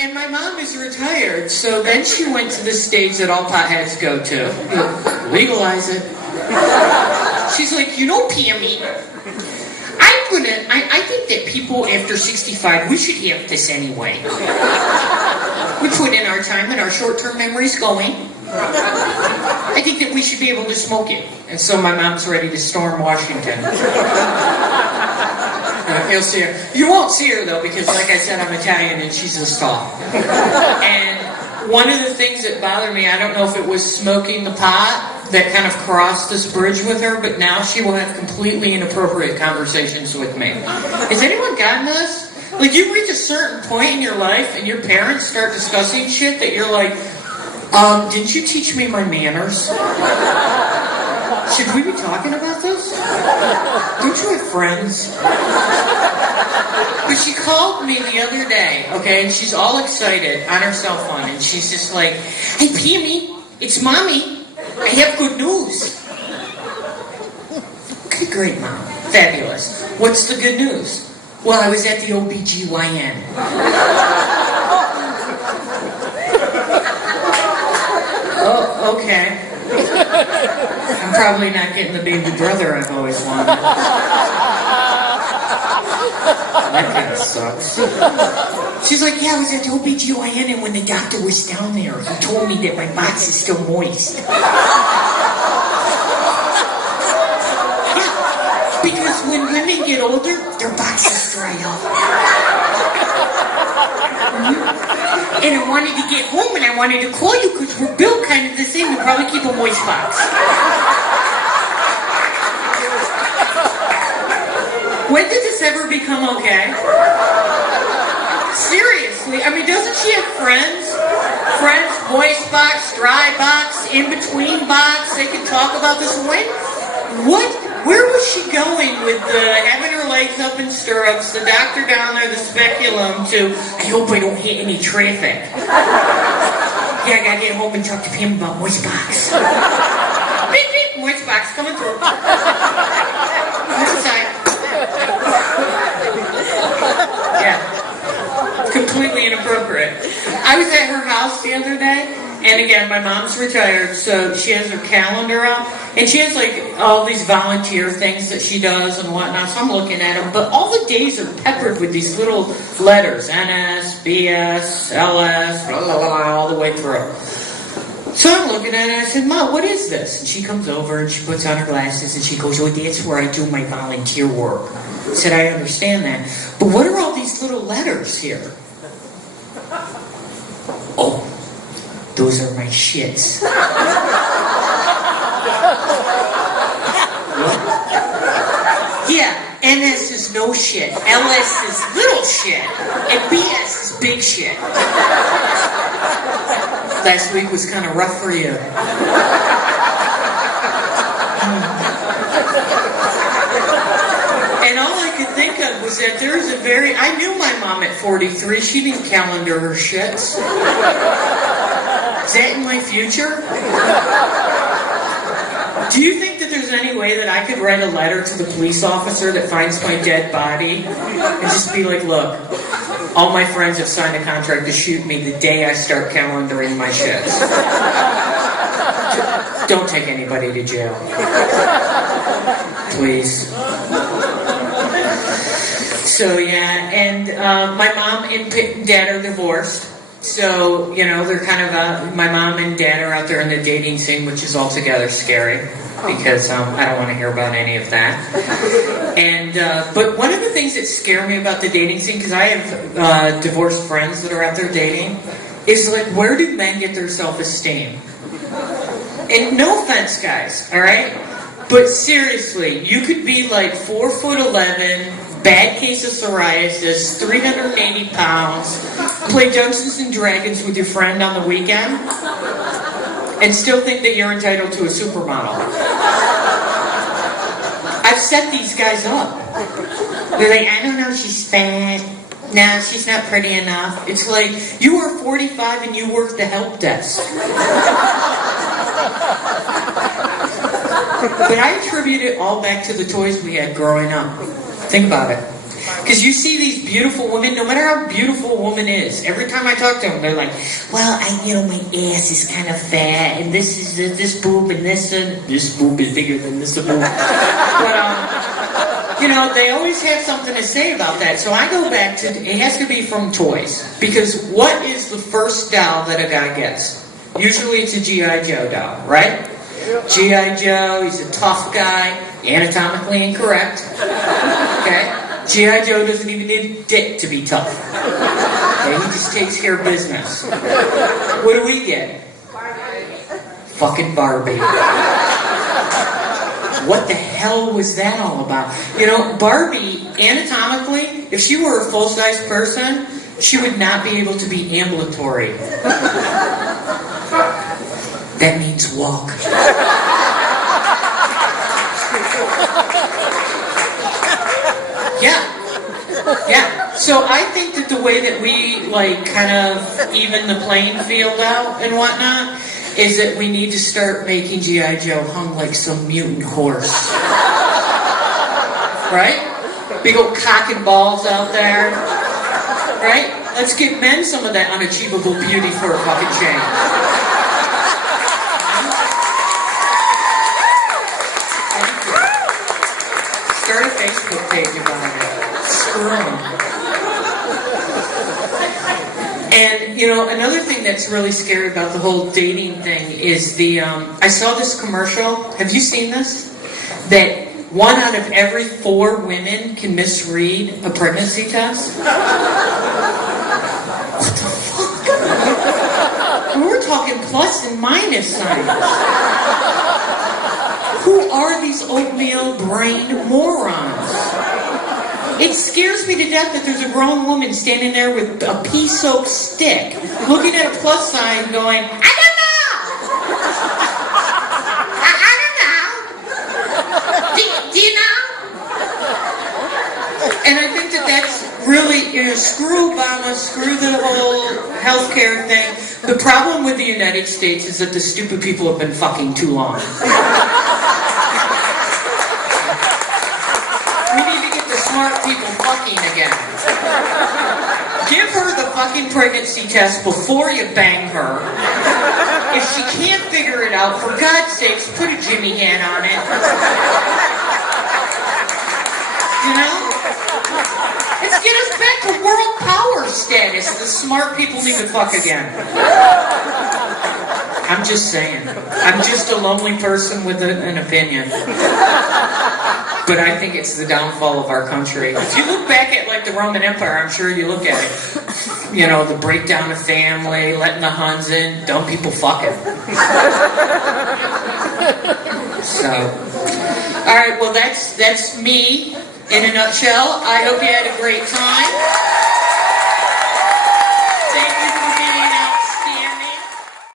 And my mom is retired, so then she went to the stage that all potheads go to. Legalize it. She's like, you know, Pammy, I think that people after 65, we should have this anyway. We put in our time and our short-term memories going. I think that we should be able to smoke it. And so my mom's ready to storm Washington. You'll see her. You won't see her though, because like I said, I'm Italian and she's this tall. And one of the things that bothered me, I don't know if it was smoking the pot that kind of crossed this bridge with her, but now she will have completely inappropriate conversations with me. Has anyone gotten this? Like, you reach a certain point in your life and your parents start discussing shit that you're like, didn't you teach me my manners? Should we be talking about this? Don't you have friends? But she called me the other day, okay, and she's all excited on her cell phone, and she's just like, hey, Pammy, it's Mommy. I have good news. Okay, great, Mom. Fabulous. What's the good news? Well, I was at the OBGYN. Oh, okay. I'm probably not getting the baby brother I've always wanted. That kind of sucks. She's like, yeah, I was at the OBGYN, and when the doctor was down there, he told me that my box is still moist. Yeah, because when women get older, their boxes dry up. And I wanted to get home, and I wanted to call you because we're built kind of the same. We probably keep a moist box. When did this ever become okay? Seriously, I mean, doesn't she have friends? Friends, moist box, dry box, in-between box, they can talk about this. Where was she going with having her legs up in stirrups, the doctor down there, the speculum, to, I hope I don't hit any traffic. Yeah, I gotta get home and talk to Pam about moist box. Beep, beep, moist box coming through. Outside. Yeah. Completely inappropriate. I was at her house the other day, and again, my mom's retired, so she has her calendar up, and she has like all these volunteer things that she does and whatnot, so I'm looking at them, but all the days are peppered with these little letters, NS, BS, LS, blah, blah, blah, all the way through. So I'm looking at it, and I said, Mom, what is this? And she comes over, and she puts on her glasses, and she goes, oh, that's where I do my volunteer work. I said, I understand that, but what are all these little letters here? Oh, those are my shits. What? Yeah, NS is no shit, LS is little shit, and BS is big shit. Last week was kind of rough for you. And all I could think of was that there was I knew my mom at 43, she didn't calendar her shits. Is that in my future? Do you think that there's any way that I could write a letter to the police officer that finds my dead body and just be like, look, all my friends have signed a contract to shoot me the day I start calendaring my shits. Don't take anybody to jail. Please. So yeah, and my mom and dad are divorced. So, you know, they're kind of, my mom and dad are out there in the dating scene, which is altogether scary, because I don't want to hear about any of that. And, but one of the things that scare me about the dating scene, because I have divorced friends that are out there dating, is like, where do men get their self-esteem? And no offense, guys, alright? But seriously, you could be like 4'11", bad case of psoriasis, 380 pounds, play Dungeons and Dragons with your friend on the weekend, and still think that you're entitled to a supermodel. I've set these guys up. They're like, I don't know, she's fat. Nah, she's not pretty enough. It's like, you are 45 and you work the help desk. But I attribute it all back to the toys we had growing up. Think about it. Because you see these beautiful women, no matter how beautiful a woman is, every time I talk to them, they're like, well, my ass is kind of fat, and this is this boob, and this boob is bigger than this boob. But, they always have something to say about that. So I go back to, it has to be from toys. Because what is the first doll that a guy gets? Usually it's a G.I. Joe doll, right? G.I. Joe, he's a tough guy, anatomically incorrect. Okay? G.I. Joe doesn't even need a dick to be tough. Okay? He just takes care of business. What do we get? Fucking Barbie. What the hell was that all about? Barbie, anatomically, if she were a full-size person, she would not be able to be ambulatory. That means walk. Yeah. So I think that the way that we, kind of even the playing field out and whatnot, is that we need to start making G.I. Joe hung like some mutant horse. Right? Big old cock and balls out there. Right? Let's give men some of that unachievable beauty for a fucking change. Start a Facebook page about it. Screw 'em. And, another thing that's really scary about the whole dating thing is I saw this commercial. Have you seen this? That 1 out of every 4 women can misread a pregnancy test. What the fuck? And we're talking plus and minus signs. Who are these oatmeal-brained morons? It scares me to death that there's a grown woman standing there with a pea-soaked stick, looking at a plus sign going, I don't know! I don't know! Do you know? And I think that's really, screw Obama, screw the whole healthcare thing. The problem with the United States is that the stupid people have been fucking too long. Smart people fucking again. Give her the fucking pregnancy test before you bang her. If she can't figure it out, for God's sakes, put a Jimmy hand on it. Let's get us back to world power status. The smart people need to fuck again. I'm just saying. I'm just a lonely person with an opinion. But I think it's the downfall of our country. If you look back at the Roman Empire, I'm sure you look at it. The breakdown of family, letting the Huns in, dumb people fucking. So, all right. Well, that's me in a nutshell. I hope you had a great time.